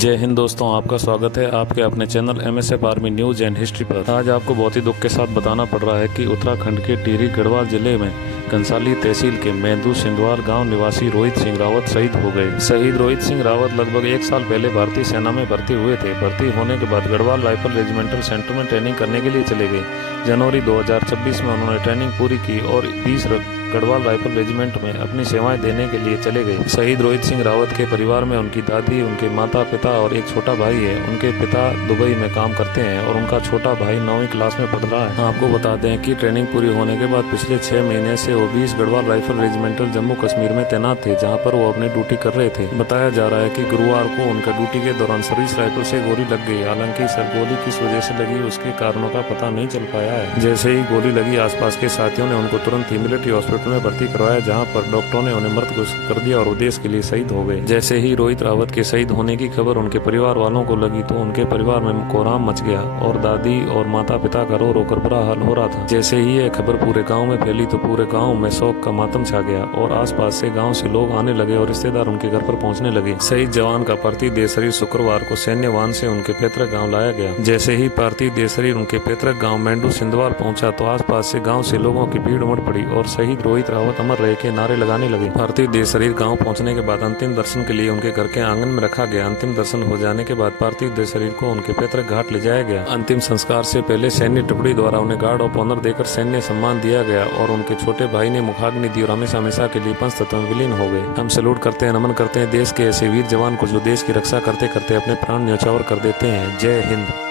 जय हिंद दोस्तों, आपका स्वागत है आपके अपने channel MSF army news and history पर। आज आपको बहुत ही दुख के साथ बताना पड़ रहा है कि उत्तराखंड के टिहरी गढ़वाल जिले में कंसाली तहसील के मेंदू सिंधवाल गांव निवासी रोहित सिंह रावत शहीद हो गए। शहीद रोहित सिंह रावत लगभग 1 साल पहले भारतीय सेना में भर्ती हुए थे। भर्ती होने के बाद गढ़वाल राइफल रेजिमेंटल सेंटर में ट्रेनिंग करने के लिए चले गए। जनवरी 2026 में उन्होंने ट्रेनिंग पूरी की और 20 गढ़वाल राइफल रेजिमेंट में अपनी सेवाएं देने के लिए चले गए। शहीद रोहित सिंह रावत के परिवार में उनकी दादी, उनके माता पिता और एक छोटा भाई है। उनके पिता दुबई में काम करते हैं और उनका छोटा भाई 9वीं क्लास में पढ़ रहा है। आपको बता दें कि ट्रेनिंग पूरी होने के बाद पिछले 6 महीने से वो 20 गढ़वाल राइफल रेजिमेंटल जम्मू कश्मीर में तैनात थे, जहाँ पर वो अपनी ड्यूटी कर रहे थे। बताया जा रहा है कि गुरुवार को उनका ड्यूटी के दौरान सर्विस राइफल से गोली लग गई। हालांकि सर गोली किस वजह से लगी उसके कारणों का पता नहीं चल पाया है। जैसे ही गोली लगी, आसपास के साथियों ने उनको तुरंत ही मिलिट्री हॉस्पिटल में भर्ती करवाया, जहां पर डॉक्टरों ने उन्हें मृत घोषित कर दिया और वो देश के लिए शहीद हो गए। जैसे ही रोहित रावत के शहीद होने की खबर उनके परिवार वालों को लगी तो उनके परिवार में कोहराम मच गया और दादी और माता पिता का रो रो कर बुरा हाल हो रहा था। जैसे ही यह खबर पूरे गांव में फैली तो पूरे गांव में शोक का मातम छा गया और आसपास से गांव से लोग आने लगे और रिश्तेदार उनके घर पर पहुंचने लगे। शहीद जवान का पार्थिव देह शरीर शुक्रवार को सैन्य वाहन से उनके पैतृक गाँव लाया गया। जैसे ही पार्थिव देह शरीर उनके पैतृक गाँव मेंदू सिंधवाल पहुंचा तो आसपास से गाँव से लोगों की भीड़ उमड़ पड़ी और शहीद रोहित रावत अमर रहे के नारे लगाने लगे। पार्थिव देह शरीर गांव पहुंचने के बाद अंतिम दर्शन के लिए उनके घर के आंगन में रखा गया। अंतिम दर्शन हो जाने के बाद पार्थिव देह शरीर को उनके पैतृक घाट ले जाया गया। अंतिम संस्कार से पहले सैन्य टुकड़ी द्वारा उन्हें गार्ड ऑफ ऑनर देकर सैन्य सम्मान दिया गया और उनके छोटे भाई ने मुखाग्नि दी और हमेशा हमेशा के लिए पंच तत्व में विलीन हो गए। हम सैल्यूट करते हैं, नमन करते हैं देश के ऐसे वीर जवान को जो देश की रक्षा करते करते अपने प्राण न्यौछावर कर देते हैं। जय हिंद।